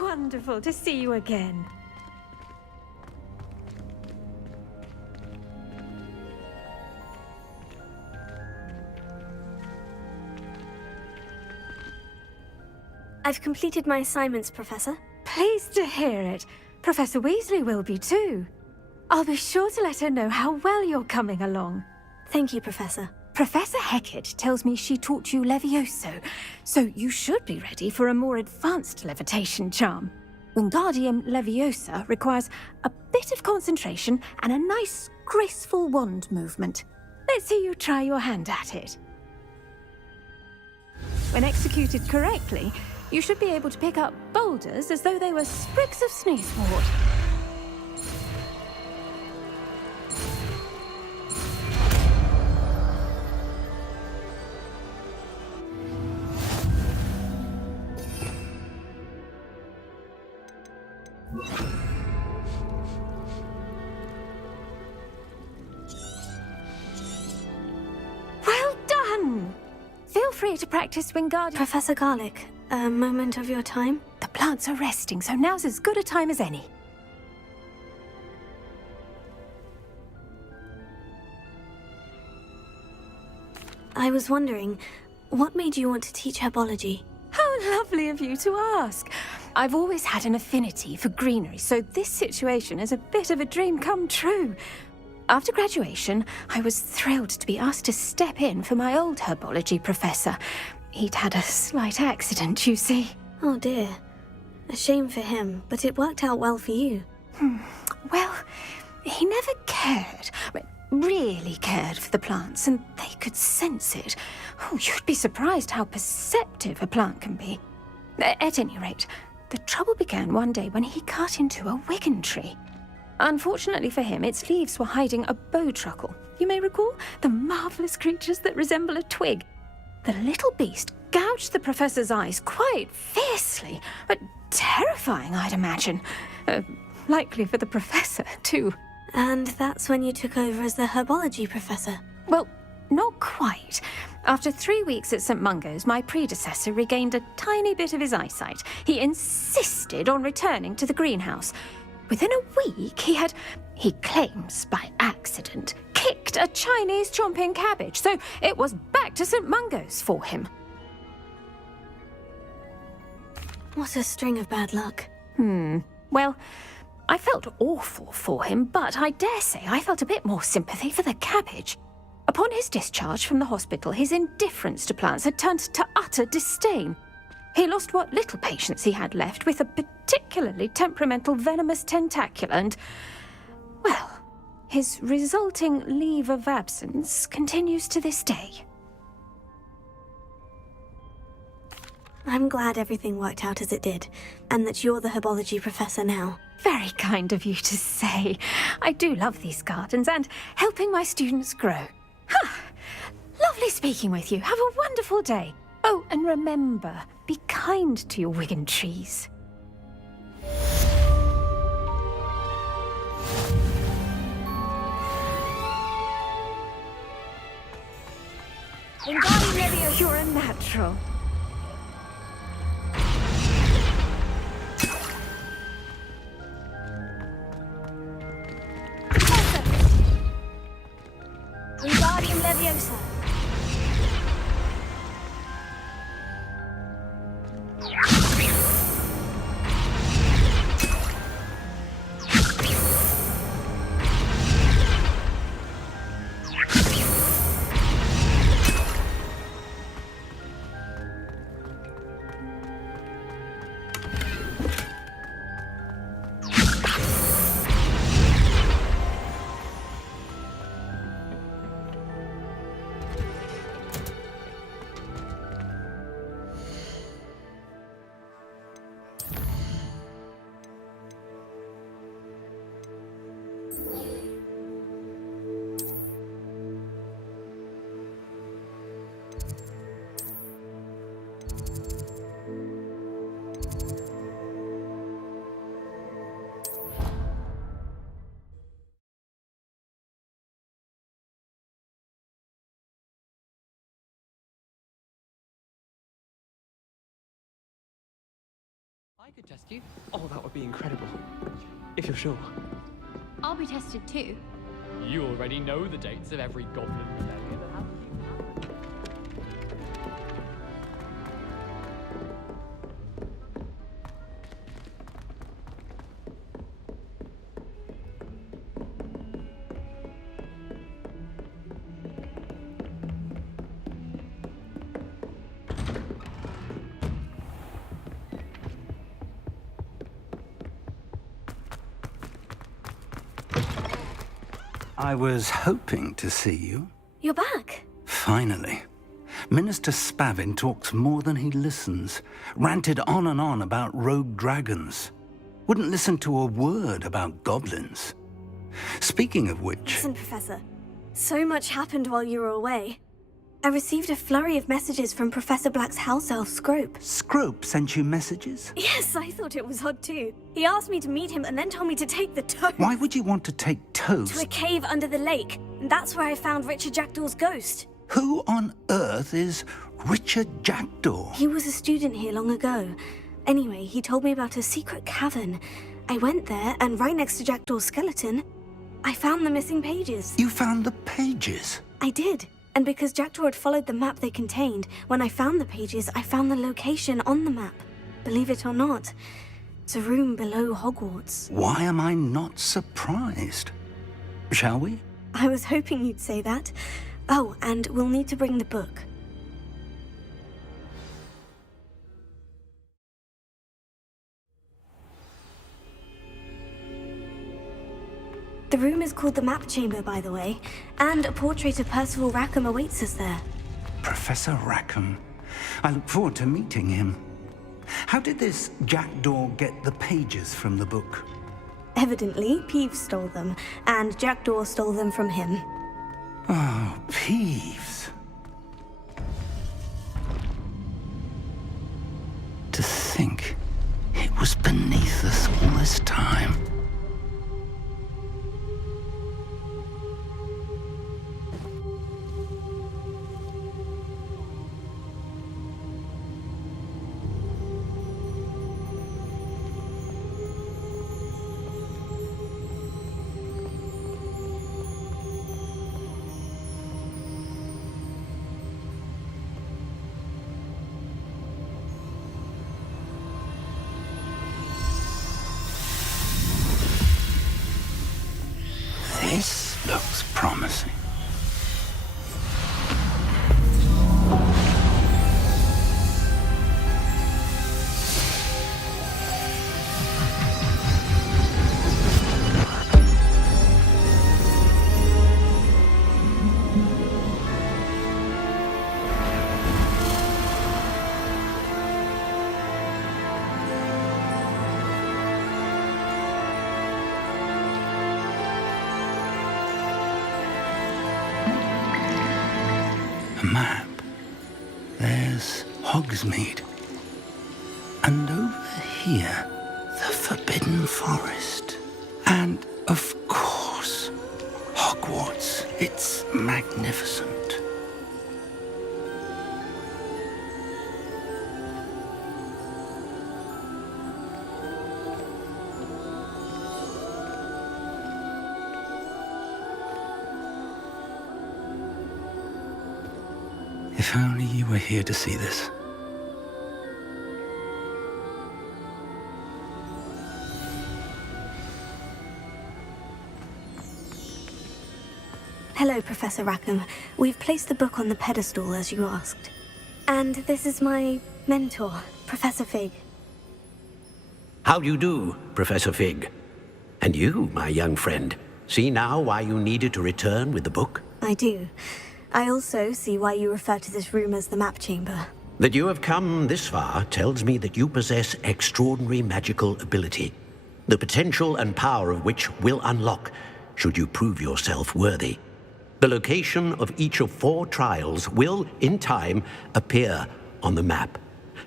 wonderful to see you again. I've completed my assignments, Professor. Pleased to hear it. Professor Weasley will be too. I'll be sure to let her know how well you're coming along. Thank you, Professor. Professor Hecat tells me she taught you Levioso, so you should be ready for a more advanced levitation charm. Wingardium Leviosa requires a bit of concentration and a nice, graceful wand movement. Let's see you try your hand at it. When executed correctly, you should be able to pick up boulders as though they were sprigs of sneezewort. Well done! Feel free to practice Wingardium. Professor Garlick, a moment of your time? The plants are resting, so now's as good a time as any. I was wondering, what made you want to teach herbology? How lovely of you to ask. I've always had an affinity for greenery, so this situation is a bit of a dream come true. After graduation, I was thrilled to be asked to step in for my old herbology professor. He'd had a slight accident, you see. Oh dear. A shame for him, but it worked out well for you. Well, he never cared, really cared for the plants, and they could sense it. Oh, you'd be surprised how perceptive a plant can be. At any rate, the trouble began one day when he cut into a wigan tree. Unfortunately for him, its leaves were hiding a bowtruckle. You may recall the marvellous creatures that resemble a twig. The little beast gouged the professor's eyes quite fiercely, but terrifying, I'd imagine. Likely for the professor, too. And that's when you took over as the herbology professor? Well, not quite. After 3 weeks at St. Mungo's, my predecessor regained a tiny bit of his eyesight. He insisted on returning to the greenhouse. Within a week, he claims by accident, kicked a Chinese chomping cabbage, so it was back to St. Mungo's for him. What a string of bad luck. Well, I felt awful for him, but I dare say I felt a bit more sympathy for the cabbage. Upon his discharge from the hospital, his indifference to plants had turned to utter disdain. He lost what little patience he had left with a particularly temperamental venomous tentacula and, well, his resulting leave of absence continues to this day. I'm glad everything worked out as it did, and that you're the herbology professor now. Very kind of you to say. I do love these gardens and helping my students grow. Lovely speaking with you. Have a wonderful day. Oh, and remember, be kind to your wigan trees. Wingardium Leviosa, you're a natural. Wingardium Leviosa. I could test you. Oh, that would be incredible. If you're sure. I'll be tested too. You already know the dates of every goblin rebellion that hasn't even happened. I was hoping to see you. You're back. Finally. Minister Spavin talks more than he listens. Ranted on and on about rogue dragons. Wouldn't listen to a word about goblins. Speaking of which... Listen, Professor. So much happened while you were away. I received a flurry of messages from Professor Black's house elf, Scrope. Scrope sent you messages? Yes, I thought it was odd too. He asked me to meet him and then told me to take the toad. Why would you want to take toads? To a cave under the lake. And that's where I found Richard Jackdaw's ghost. Who on earth is Richard Jackdaw? He was a student here long ago. Anyway, he told me about a secret cavern. I went there, and right next to Jackdaw's skeleton, I found the missing pages. You found the pages? I did. And because Jackdaw had followed the map they contained, when I found the pages, I found the location on the map. Believe it or not, it's a room below Hogwarts. Why am I not surprised? Shall we? I was hoping you'd say that. Oh, and we'll need to bring the book. The room is called the Map Chamber, by the way, and a portrait of Percival Rackham awaits us there. Professor Rackham. I look forward to meeting him. How did this Jackdaw get the pages from the book? Evidently, Peeves stole them, and Jackdaw stole them from him. Oh, Peeves. To think it was beneath us all this time. This looks promising. A map. There's Hogsmeade. And over here, the Forbidden Forest. And, of course, Hogwarts. It's magnificent. If only you were here to see this. Hello, Professor Rackham. We've placed the book on the pedestal, as you asked. And this is my mentor, Professor Fig. How do you do, Professor Fig? And you, my young friend, see now why you needed to return with the book? I do. I also see why you refer to this room as the Map Chamber. That you have come this far tells me that you possess extraordinary magical ability, the potential and power of which will unlock should you prove yourself worthy. The location of each of 4 trials will, in time, appear on the map.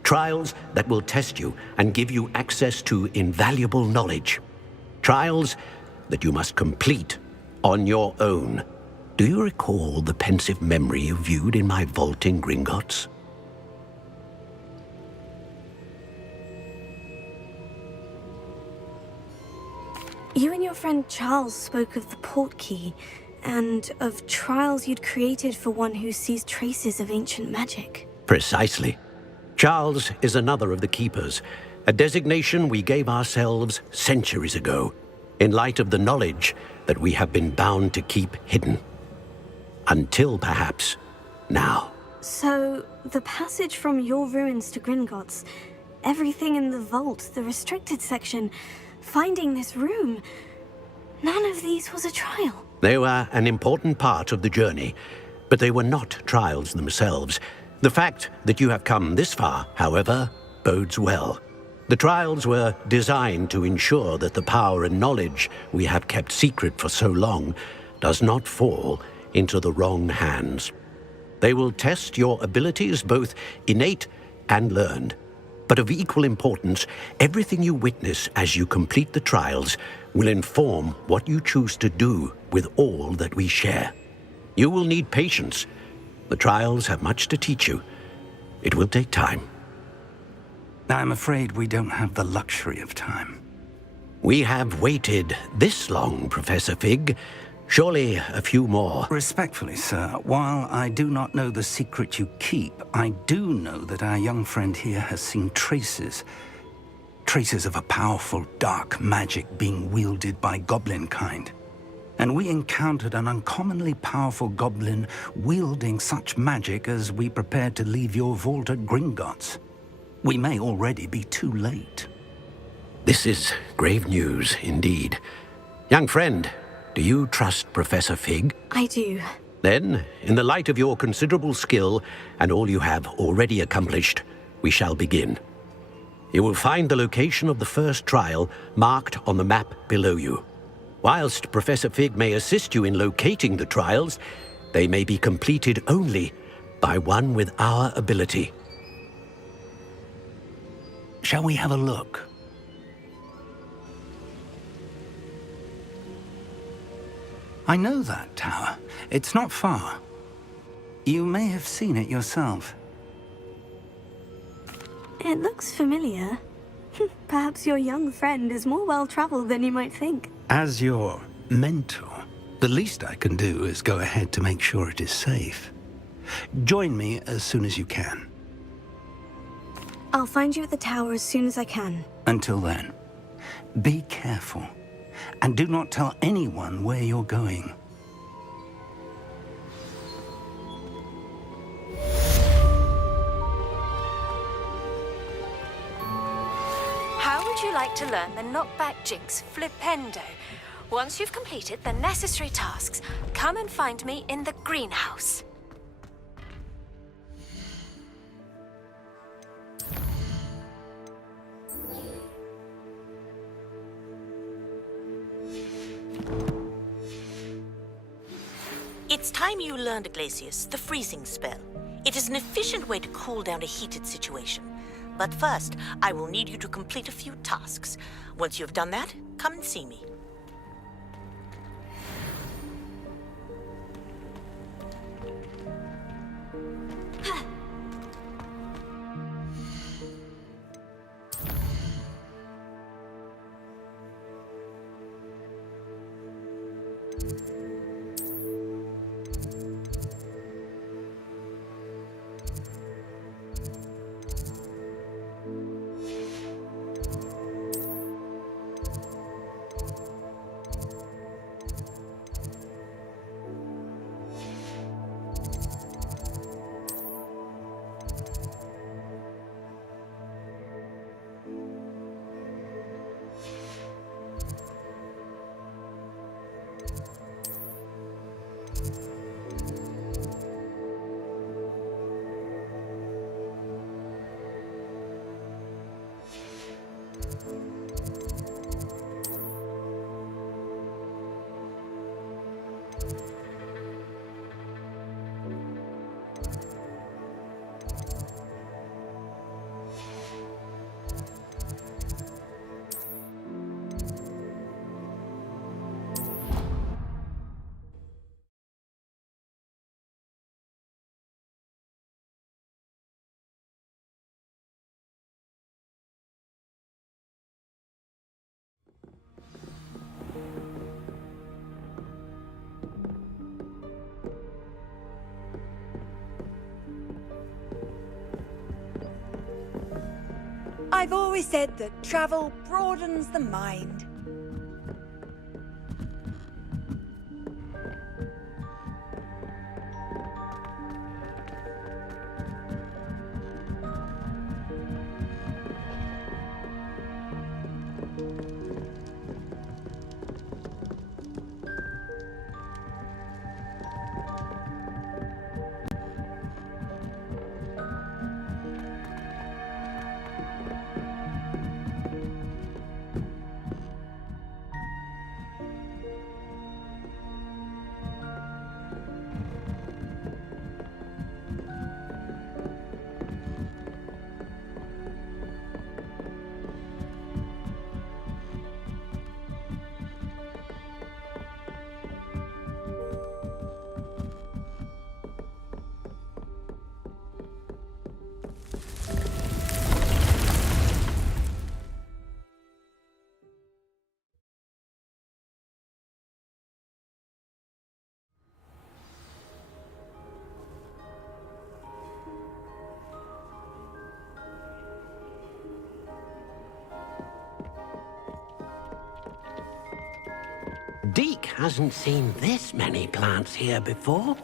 Trials that will test you and give you access to invaluable knowledge. Trials that you must complete on your own. Do you recall the pensive memory you viewed in my vault in Gringotts? your friend Charles spoke of the port key, and of trials you'd created for one who sees traces of ancient magic. Precisely. Charles is another of the Keepers, a designation we gave ourselves centuries ago, in light of the knowledge that we have been bound to keep hidden. Until perhaps now. So, the passage from your ruins to Gringotts, everything in the vault, the restricted section, finding this room, none of these was a trial. They were an important part of the journey, but they were not trials themselves. The fact that you have come this far, however, bodes well. The trials were designed to ensure that the power and knowledge we have kept secret for so long does not fall into the wrong hands. They will test your abilities, both innate and learned. But of equal importance, everything you witness as you complete the trials will inform what you choose to do with all that we share. You will need patience. The trials have much to teach you. It will take time. I'm afraid we don't have the luxury of time. We have waited this long, Professor Fig. Surely a few more. Respectfully, sir, while I do not know the secret you keep, I do know that our young friend here has seen traces of a powerful dark magic being wielded by goblin kind. And we encountered an uncommonly powerful goblin wielding such magic as we prepared to leave your vault at Gringotts. We may already be too late. This is grave news indeed. Young friend, do you trust Professor Fig? I do. Then, in the light of your considerable skill and all you have already accomplished, we shall begin. You will find the location of the first trial marked on the map below you. Whilst Professor Fig may assist you in locating the trials, they may be completed only by one with our ability. Shall we have a look? I know that tower. It's not far. You may have seen it yourself. It looks familiar. Perhaps your young friend is more well-traveled than you might think. As your mentor, the least I can do is go ahead to make sure it is safe. Join me as soon as you can. I'll find you at the tower as soon as I can. Until then, be careful, and do not tell anyone where you're going. How would you like to learn the knockback jinx flipendo? Once you've completed the necessary tasks, come and find me in the greenhouse. It's time you learned, Glacius, the freezing spell. It is an efficient way to cool down a heated situation. But first, I will need you to complete a few tasks. Once you have done that, come and see me. I've always said that travel broadens the mind. Deke hasn't seen this many plants here before.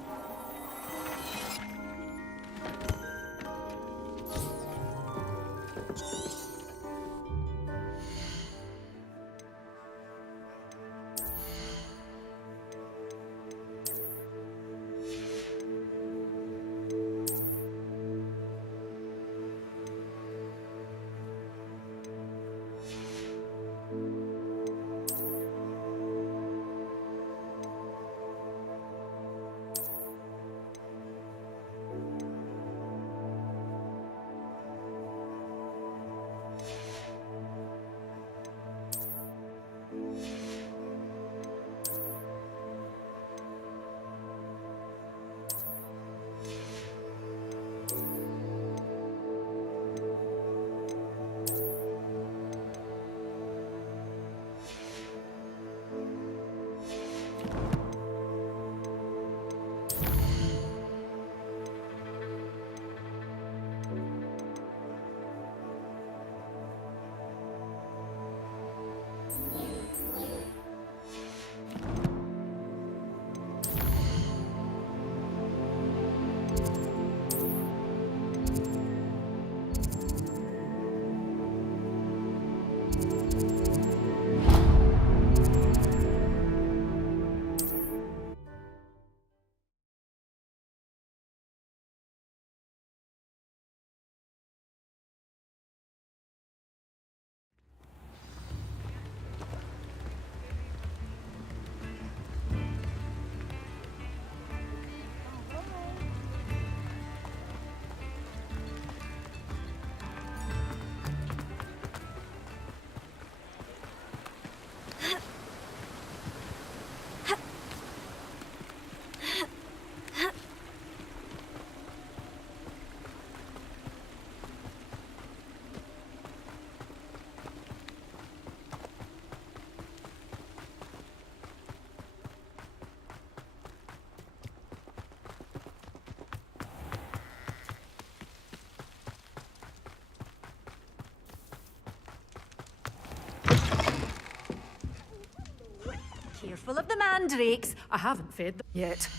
Careful of the mandrakes. I haven't fed them yet.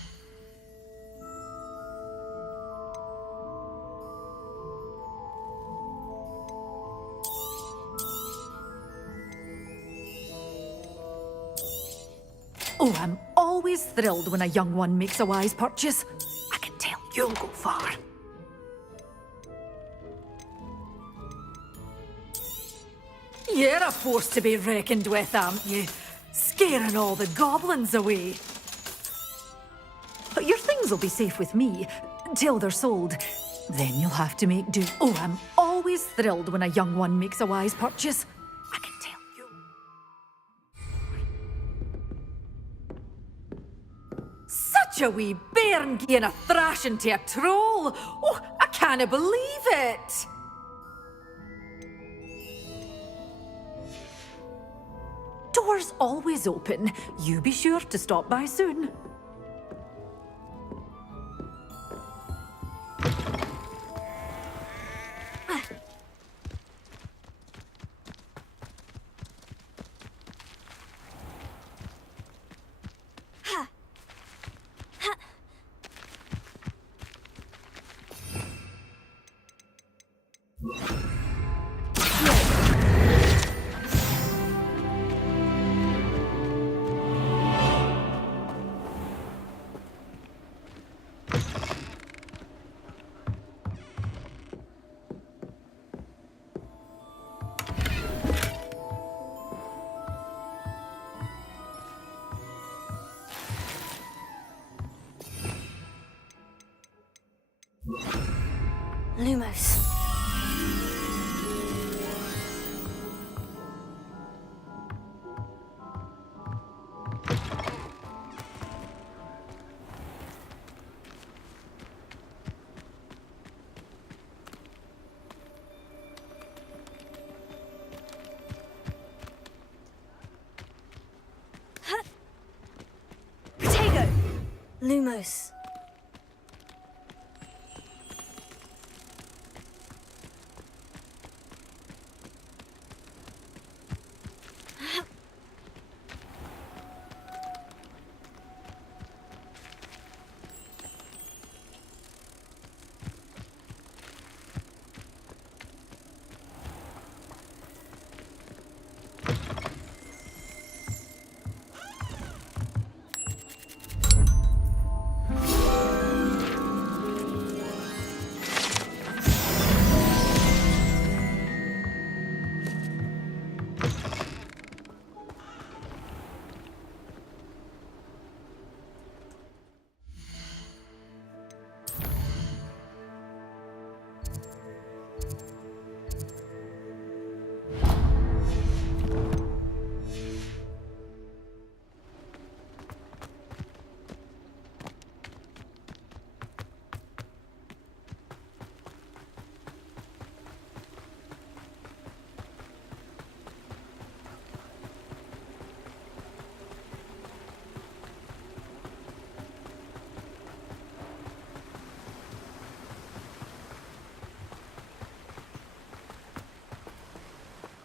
Oh, I'm always thrilled when a young one makes a wise purchase. I can tell you'll go far. You're a force to be reckoned with, aren't you? Scaring all the goblins away. But your things will be safe with me, till they're sold. Then you'll have to make do. Oh, I'm always thrilled when a young one makes a wise purchase. I can tell you. Such a wee bairn giving a thrashing to a troll. Oh, I can't believe it. Doors always open. You be sure to stop by soon. Lumos. Potato. Lumos.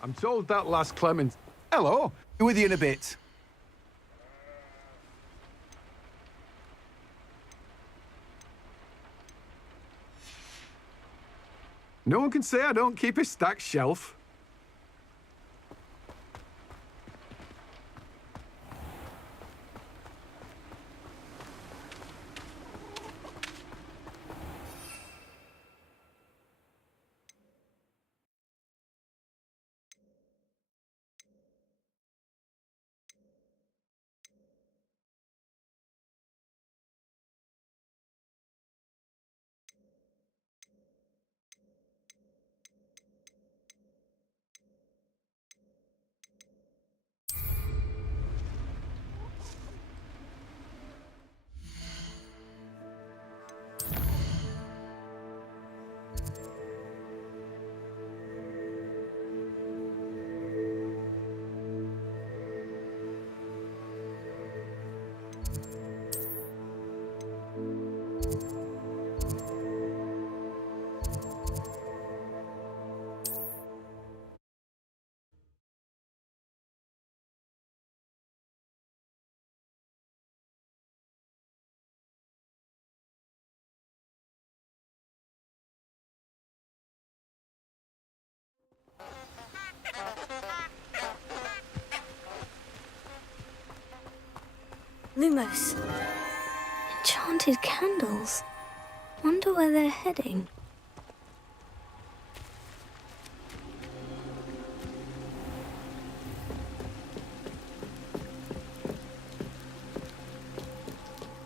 I'm told that last Clement... Hello. Be with you in a bit. No one can say I don't keep a stacked shelf. Lumos. Enchanted candles. Wonder where they're heading.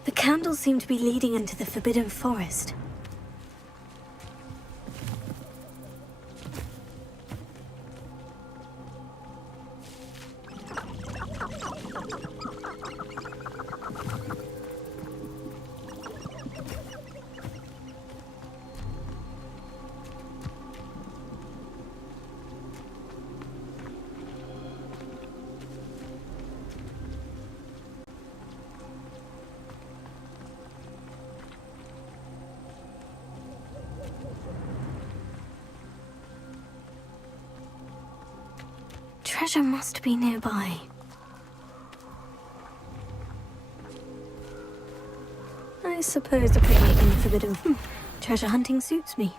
The candles seem to be leading into the Forbidden Forest. Treasure must be nearby. I suppose the picnic in the Forbidden treasure hunting suits me.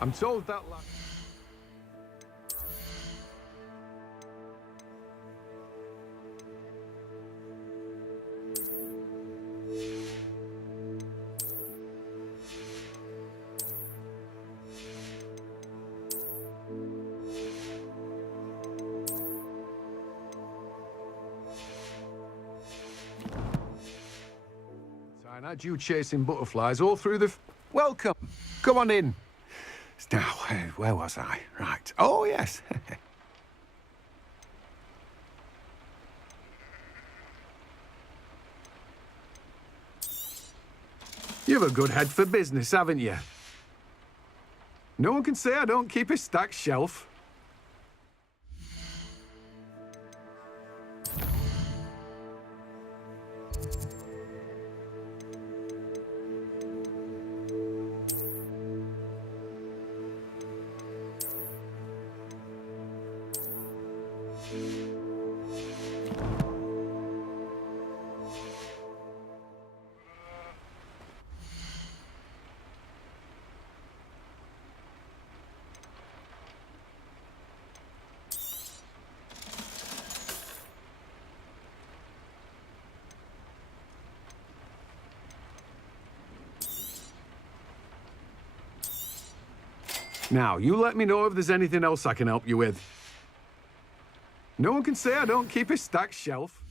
I'm told that last... I had you chasing butterflies all through the... Welcome. Come on in. Now, where was I? Right. Oh, yes. You've a good head for business, haven't you? No one can say I don't keep a stacked shelf. Now, you let me know if there's anything else I can help you with. No one can say I don't keep a stacked shelf.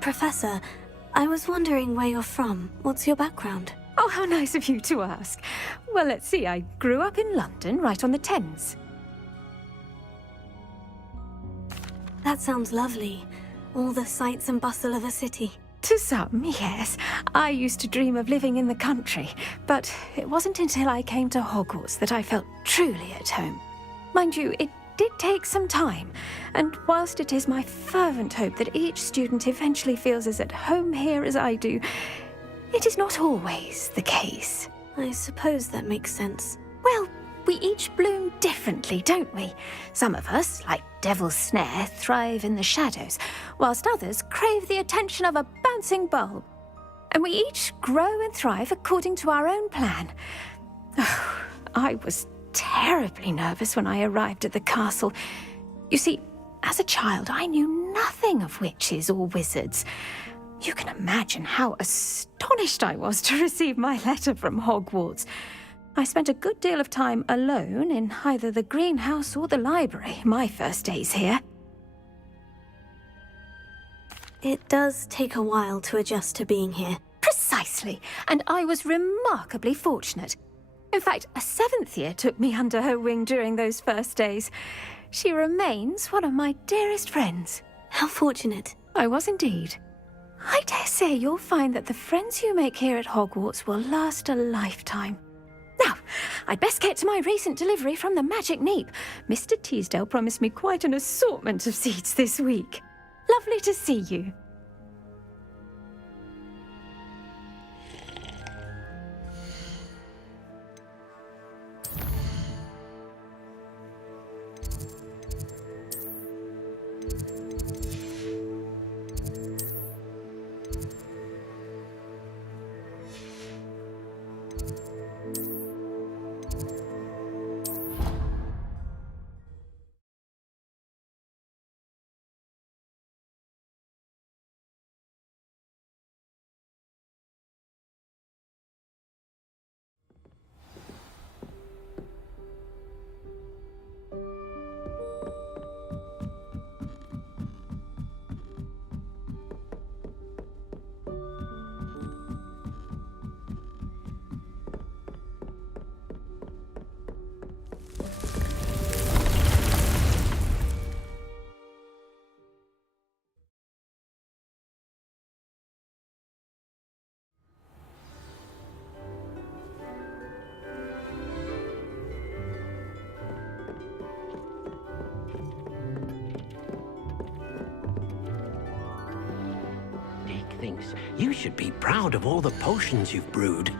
Professor, I was wondering where you're from. What's your background? Oh, how nice of you to ask. Well, let's see. I grew up in London, right on the Thames. That sounds lovely. All the sights and bustle of a city. To some, yes. I used to dream of living in the country, but it wasn't until I came to Hogwarts that I felt truly at home. Mind you, it did take some time, and whilst it is my fervent hope that each student eventually feels as at home here as I do, it is not always the case. I suppose that makes sense. Well, we each bloom differently, don't we? Some of us, like Devil's Snare, thrive in the shadows, whilst others crave the attention of a bouncing bulb. And we each grow and thrive according to our own plan. Oh, I was terribly nervous when I arrived at the castle. You see, as a child, I knew nothing of witches or wizards. You can imagine how astonished I was to receive my letter from Hogwarts. I spent a good deal of time alone in either the greenhouse or the library my first days here. It does take a while to adjust to being here. Precisely, and I was remarkably fortunate. In fact, a 7th year took me under her wing during those first days. She remains one of my dearest friends. How fortunate. I was indeed. I dare say you'll find that the friends you make here at Hogwarts will last a lifetime. Now, I'd best get to my recent delivery from the Magic Neep. Mr. Teasdale promised me quite an assortment of seeds this week. Lovely to see you. Thinks you should be proud of all the potions you've brewed.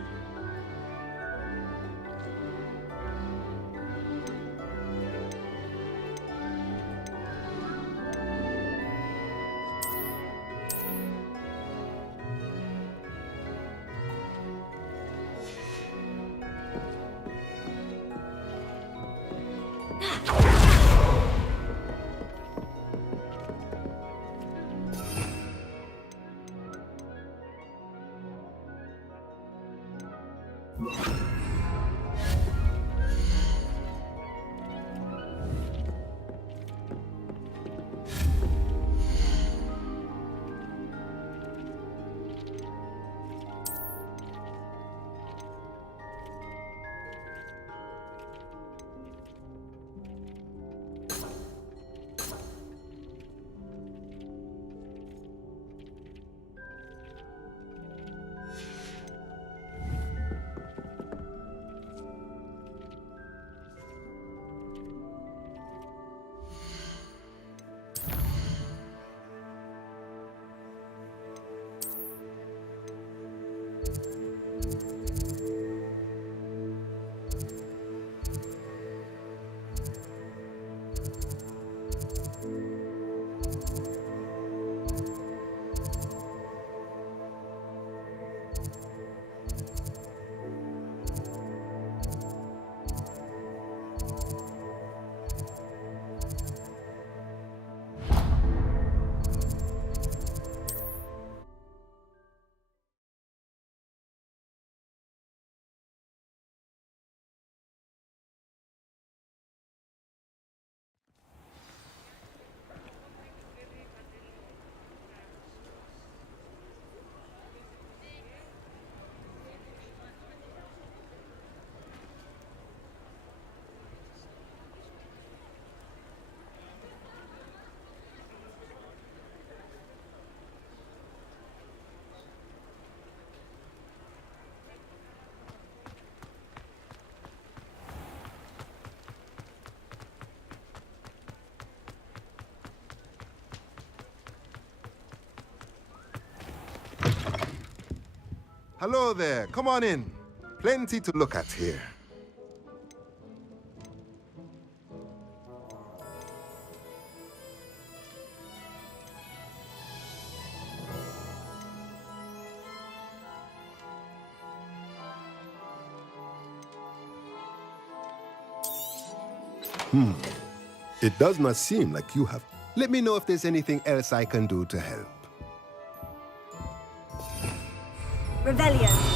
Hello there. Come on in. Plenty to look at here. It does not seem like you have. Let me know if there's anything else I can do to help. Revelio.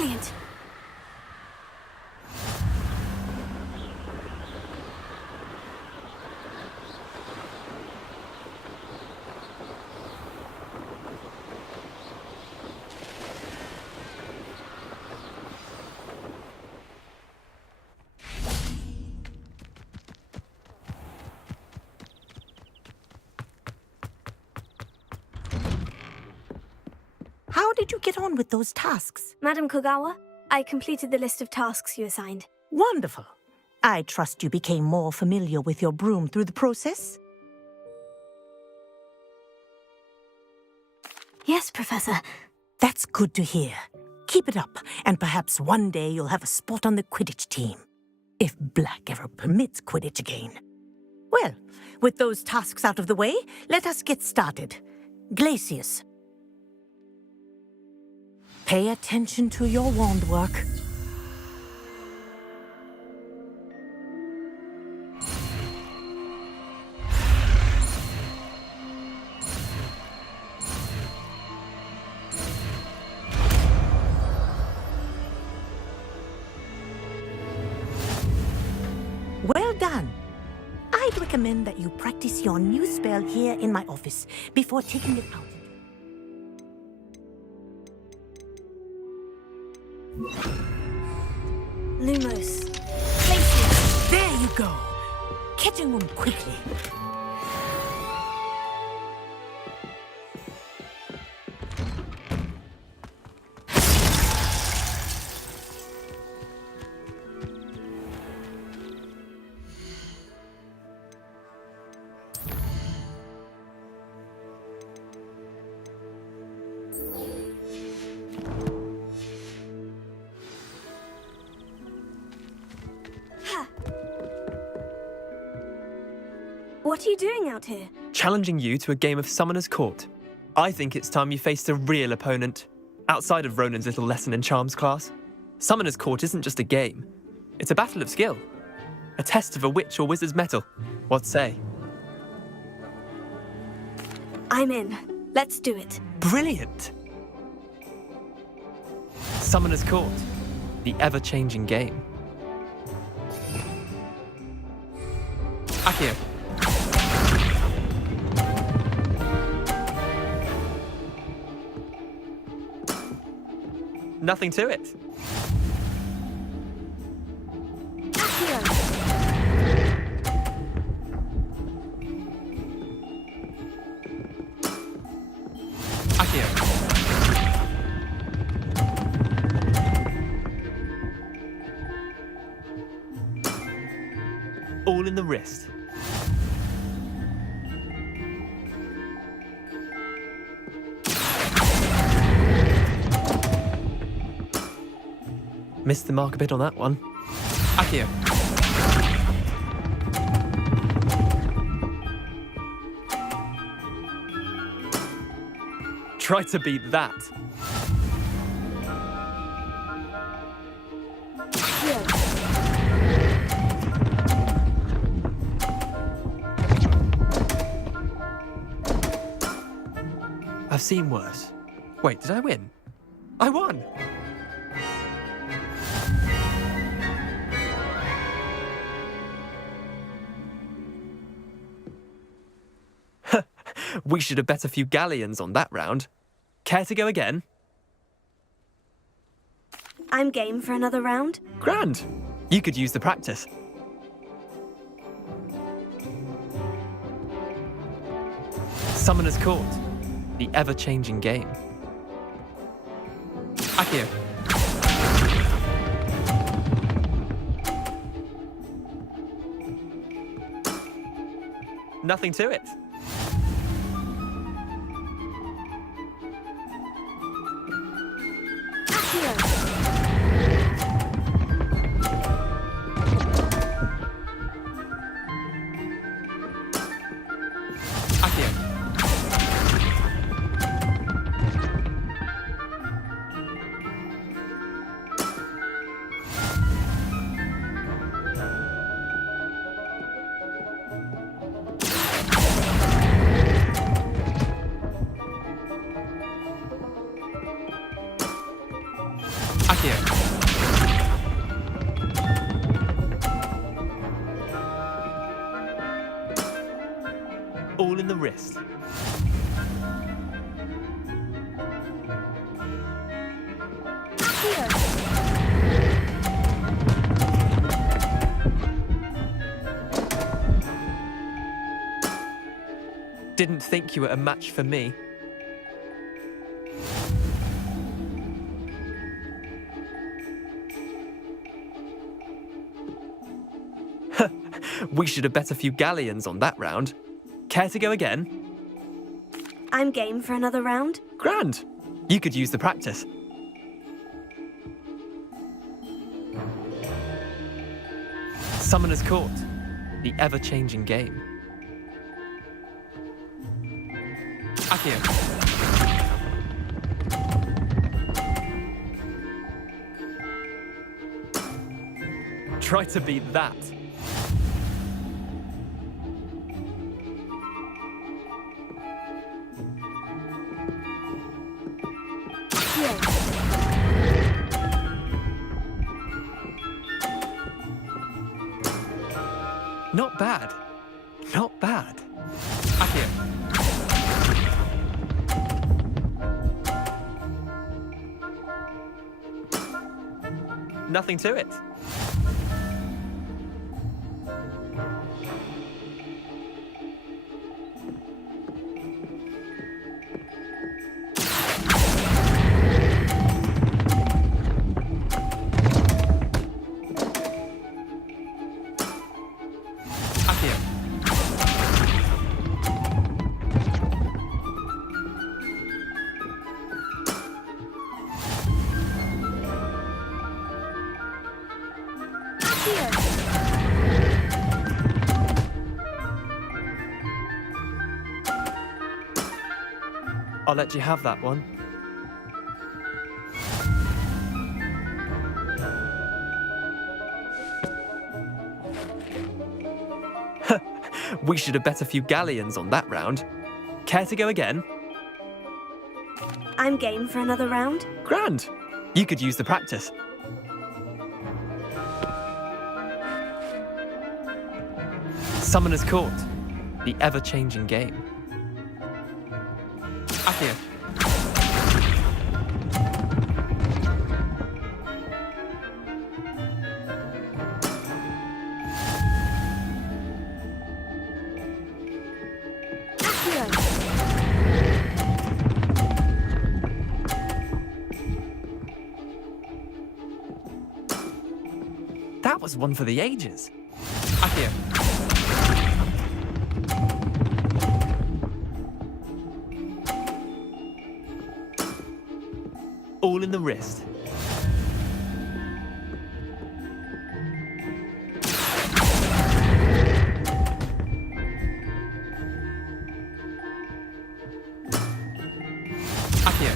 Brilliant. How did you get on with those tasks? Madam Kogawa, I completed the list of tasks you assigned. Wonderful. I trust you became more familiar with your broom through the process? Yes, Professor. That's good to hear. Keep it up, and perhaps one day you'll have a spot on the Quidditch team. If Black ever permits Quidditch again. Well, with those tasks out of the way, let us get started. Glacius. Pay attention to your wand work. Well done. I'd recommend that you practice your new spell here in my office before taking it out. Lumos. There you go. Catching them quickly. What are you doing out here? Challenging you to a game of Summoner's Court. I think it's time you faced a real opponent, outside of Ronan's little lesson in charms class. Summoner's Court isn't just a game. It's a battle of skill. A test of a witch or wizard's mettle. What say? I'm in. Let's do it. Brilliant! Summoner's Court. The ever-changing game. Akio. Nothing to it. Akio. All in the wrist. Missed the mark a bit on that one. Akio. Try to beat that. I've seen worse. Wait, did I win? I won! We should have bet a few galleons on that round. Care to go again? I'm game for another round. Grand. You could use the practice. Summoner's Court. The ever-changing game. Akio. Nothing to it. All in the wrist. Didn't think you were a match for me. We should have bet a few galleons on that round. Care to go again? I'm game for another round. Grand. You could use the practice. Summoner's Court. The ever-changing game. Accio. Try to beat that. Not bad. Not bad. Accio. Nothing to it. I'll let you have that one. We should have bet a few galleons on that round. Care to go again? I'm game for another round. Grand. You could use the practice. Summoner's Court. The ever-changing game. Accio. That was one for the ages. Accio. All in the wrist. Accio.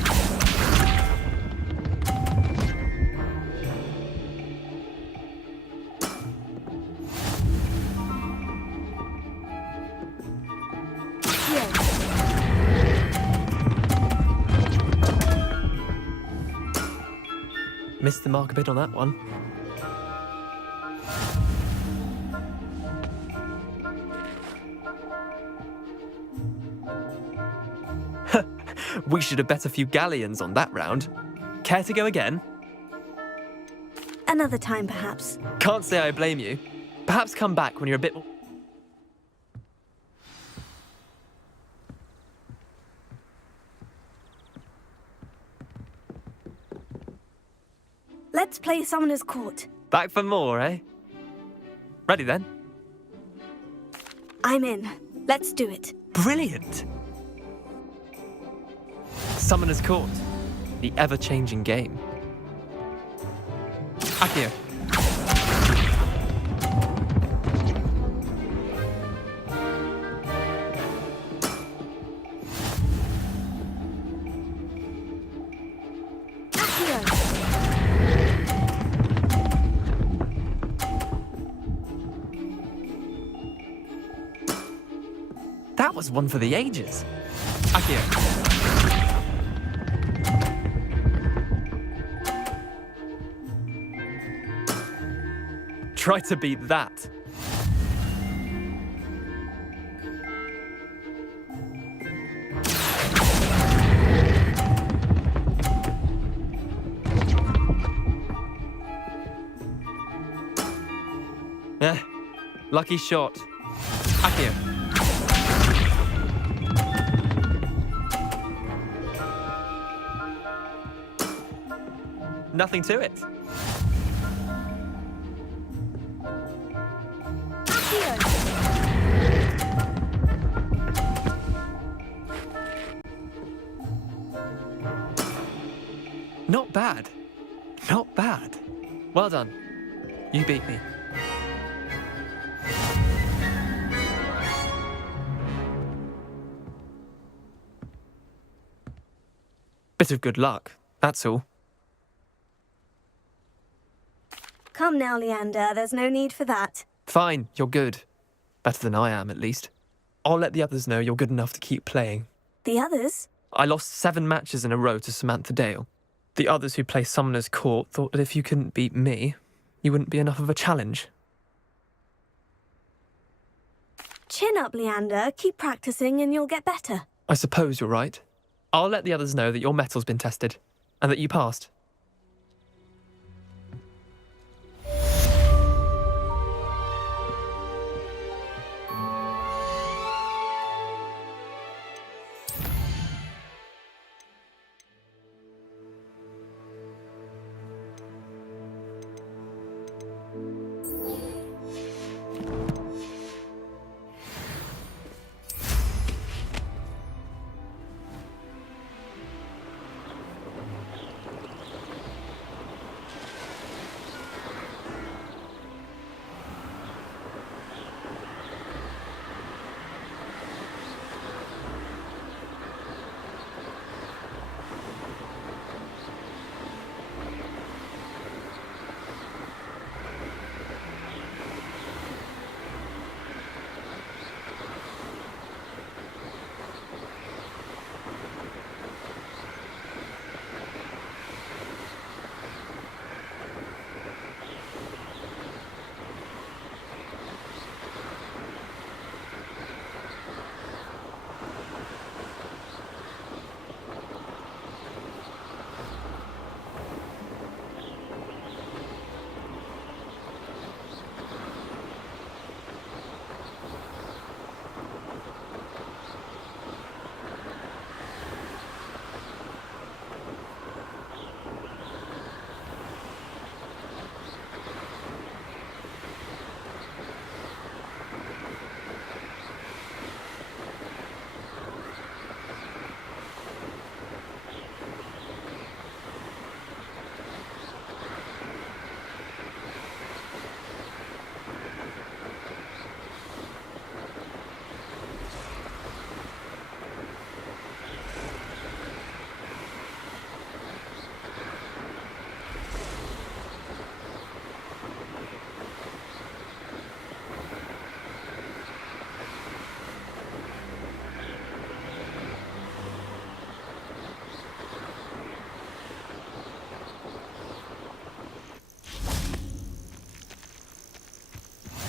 Missed the mark a bit on that one. We should have bet a few galleons on that round. Care to go again? Another time, perhaps. Can't say I blame you. Perhaps come back when you're a bit more... Let's play Summoner's Court. Back for more, eh? Ready then? I'm in. Let's do it. Brilliant! Summoner's Court. The ever-changing game. Accio. That was one for the ages. Accio. Try to beat that. Lucky shot. Accio. Nothing to it. Not bad. Not bad. Well done. You beat me. Bit of good luck, that's all. Come now, Leander, there's no need for that. Fine, you're good. Better than I am, at least. I'll let the others know you're good enough to keep playing. The others? I lost 7 matches in a row to Samantha Dale. The others who play Summoner's Court thought that if you couldn't beat me, you wouldn't be enough of a challenge. Chin up, Leander. Keep practicing and you'll get better. I suppose you're right. I'll let the others know that your metal's been tested, and that you passed.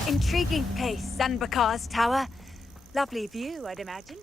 Intriguing place, Zanbakar's tower. Lovely view, I'd imagine.